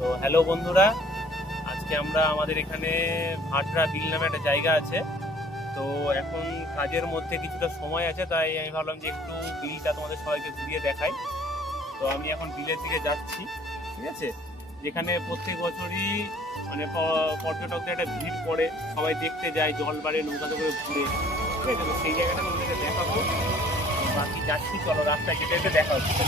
তো হ্যালো বন্ধুরা, আজকে আমরা আমাদের এখানে ভাটরা বিল নামে একটা জায়গা আছে। তো এখন কাজের মধ্যে কিছুটা সময় আছে, তাই আমি ভাবলাম যে একটু বিলটা তোমাদের সবাইকে ঘুরিয়ে দেখাই। তো আমি এখন বিলের দিকে যাচ্ছি, ঠিক আছে। যেখানে প্রত্যেক বছরই মানে পর্যটকদের একটা ভিড় পড়ে, সবাই দেখতে যায়, জল বাড়ে, নৌকাতে করে ঘুরে, ঠিক আছে। তো সেই জায়গাটা তোমাদেরকে দেখাবো। বাকি যাচ্ছি, চলো রাস্তায় যেতে যেতে দেখা হচ্ছে।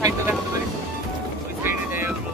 সাইডে দেখাতে পারি, ওই সাইডে জায়গাগুলো।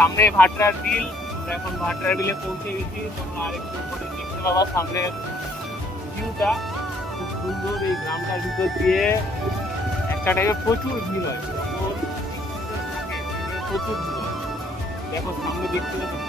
সামনে ভাটরার বিল, আমরা এখন ভাটরার বিলে পৌঁছে গেছি। তোমরা আরেকটু উপরে দেখতে পাবা সামনের ভিউটা, খুব সুন্দর। এই গ্রামটার ভিতর দিয়ে একটা টাইমে প্রচুর ভিড় হয়, প্রচুর ভিড় হয়। দেখো সামনে দেখতে পাচ্ছি।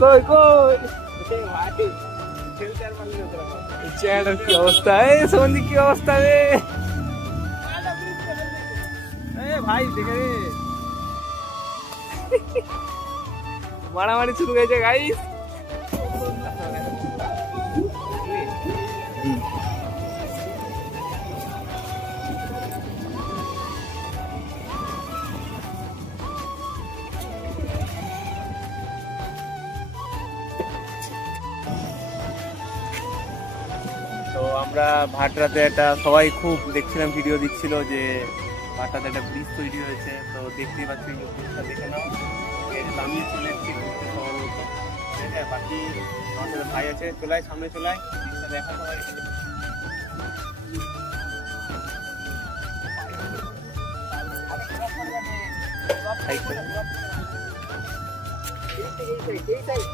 কই কই ভাই, চেহারার কি অবস্থা? সন্ধি কি অবস্থা রে ভাই? দেখে রে, মারামারি শুরু হয়েছে গাইস। তো আমরা ভাটরাতে একটা, সবাই খুব দেখছিলাম, ভিডিও দিচ্ছিল যে ভাটরাতে একটা ব্রিজ তৈরি হয়েছে। তো দেখতেই পাচ্ছি, ব্রিজটা দেখে নাও। নামিয়ে চলে এসেছি ঘুরতে সবার মতো, ঠিক আছে। বাকি আমার সাথে ভাই আছে, চলাই সামনে, চলাই ব্রিজটা দেখা সবাই। এই সাইড